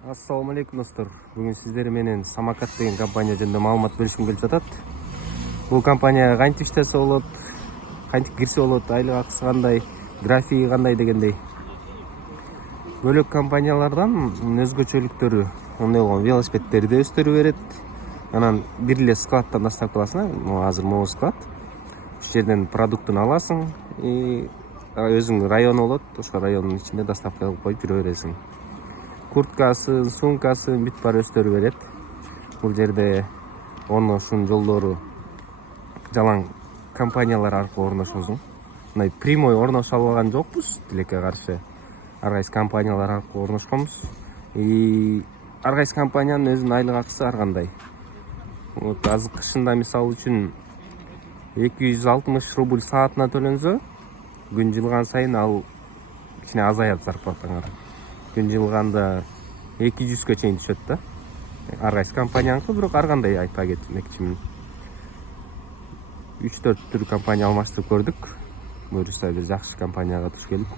Assalamu alaikum достор. Бүгүн сиздер менен Самокат деген компания жөнүндө маалымат беришим келип жатат. Бул компанияга кантип иштесе болот, кантип кирсе болот, айлык акысы кандай, графиги кандай дегендей. Бөлөк компаниялардан өзгөчөлүктөрү ондой болгон велосипедтерди өздөрү берет. Анан бир эле складтан доставка кыласың. Азыр могу склад. Ушул жерден продуктун аласың и өзүң району болот. Ошол райондун ичинде доставка кылып коюп жүрө бересиң. Курткасын, сумкасын бүт баары өздөрү берет. Бул жерде орношуунун жолдору жалаң компаниялар аркылуу орношосуң. Мындай прямой орношо албаган жокпуз, тилекке каршы. Ар кайсы компаниялар аркылуу орношконбуз. И ар кайсы компаниянын өзүнүн айлык акысы ар кандай. Вот азыр кышында мисалы үчүн 260 рубль саатына төлөнсө, күн жылган сайын ал кичине азаят зарплатаңар. Күн жылганда 200-кө чейин түшөт да. Ар кайсы компанияныкы, бирок ар кандай айта кетмекчимин. 3-4 түр компания алмаштырып көрдүк. Буюрса бир жакшы компанияга туш келип,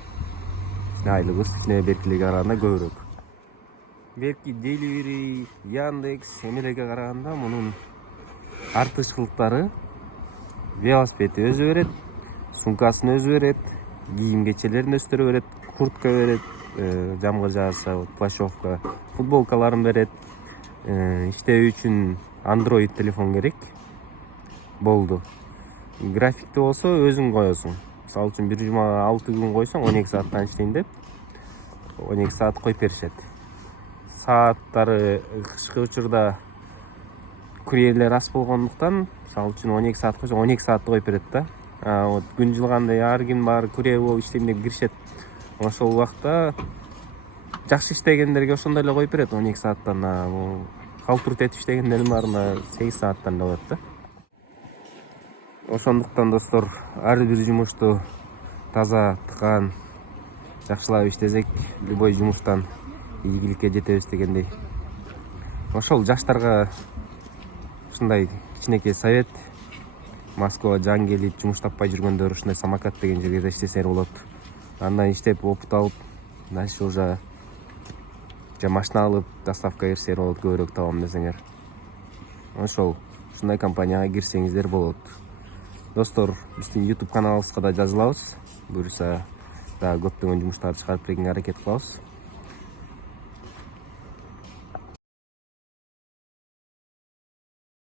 айлыгыбыз кичине беркилерге караганда көбүрөөк. Берки Delivery, Яндекс эмелерге караганда мунун артыкчылыктары: велосипедти өзү берет, сумкасын өзү берет, кийим кечелерин өздөрү берет, куртка берет, жамгыр жааса плащевка, футболкаларын берет. Иштөө үчүн Android телефон керек. Болду. Графикти болсо өзүң коесуң. Мисалы үчүн бир жумага 6 күн койсоң, 12 сааттан иштейм деп 12 саат коюп беришет. Сааттары кышкы учурда курьерлер аз болгондуктан, мисалы үчүн 12 саат койсоң, 12 саатты коюп берет да. Вот күн жылганда ар ким бар курьер болуп иштейм деп киришет. Ошол убакта жакшы иштегендерге ошондой эле коюп берет 12 сааттан. Калтырып этип иштегендердин баарына 8 сааттан эле коет да. Ошондуктан достор, ар бир жумушту таза, тыкан, жакшылап иштесек, любой жумуштан ийгиликке жетебиз дегендей. Ошол жаштарга ушундай кичинекей совет: Москвага жан келип жумуш таппай жүргөндөр ушундай Самокат деген жерге иштесеңер болот. Андан иштеп опыт алып, дальше уже машина алып доставка кирсеңер болот, көбүрөөк табам десеңер. Ушундай компанияга кирсеңиздер болот. Достор, биздин YouTube каналыбызга да жазылабыз. Буюрса да көптөгөн жумуштарды чыгарып бергенге аракет кылабыз.